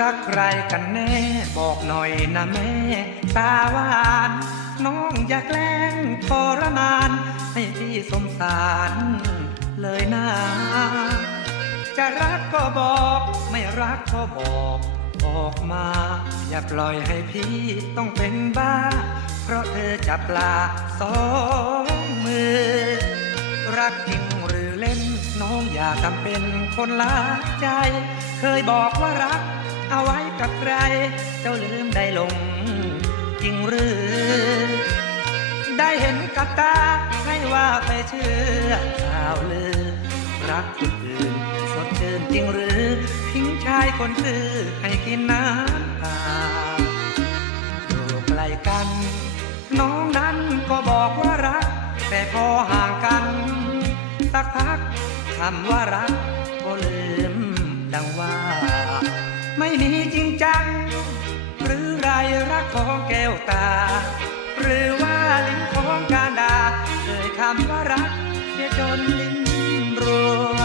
รักใครกันแน่บอกหน่อยนะแม่ ตาหวาน น้องอยากแกล้งทรมาน ให้พี่สงสารเลยนะ จะรักก็บอกไม่รักก็บอกออกมา อย่าปล่อยให้พี่ต้องเป็นบ้า เพราะเธอจับปลาสองมือ รักจริงหรือเล่น น้องอย่าทำเป็นคนละใจ เคยบอกว่ารัก เอาไว้กับใคร เจ้าลืมได้ลง จริงหรือ ได้เห็นกับตาให้ว่าไปเชื่อข่าวลือ รักคนอื่นสดชื่นจริงหรือ ทิ้งชายคนซื่อให้กินน้ำตาอยู่ไกลกัน น้องนั้นก็บอกว่ารัก แต่พอห่างกันสักพักคำว่ารักก็ลืมดังว่า ม่มีจริงจัง หรือไรรักของแก้วตา หรือว่าลิ้นของการดาเคยคำว่ารักเสียจนลิ้นรัว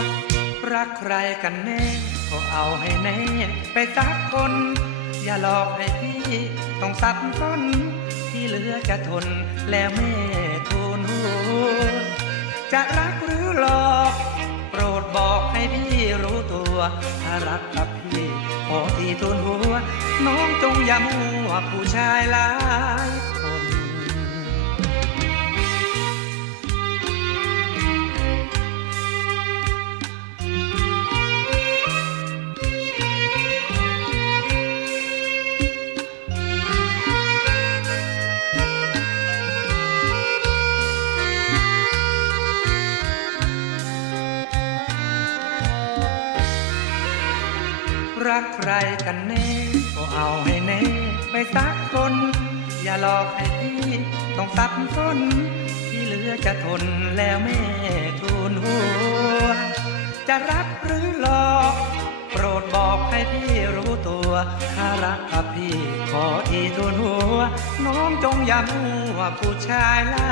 รักใครกันแน่ก็เอาให้แน่ ไปสักคน อย่าหลอกให้พี่ต้องสับสนที่เหลือจะทนแล้วแม่ทูลหัวจะรักหรือหลอก โปรดบอกให้พี่รู้ตัวถ้ารักกับ ขอที่ทุนหัว น้องจงอย่ามัวผู้ชายหลาย รักใครกันแน่ ก็เอาให้แน่ไปสักคน อย่าหลอกให้พี่ต้องสับสนที่เหลือจะทนแล้วแม่ทูลหัว จะรักหรือหลอก โปรดบอกให้พี่รู้ตัวถ้ารักกับพี่ขอที่ทูลหัว น้องจงอย่ามัวผู้ชายลา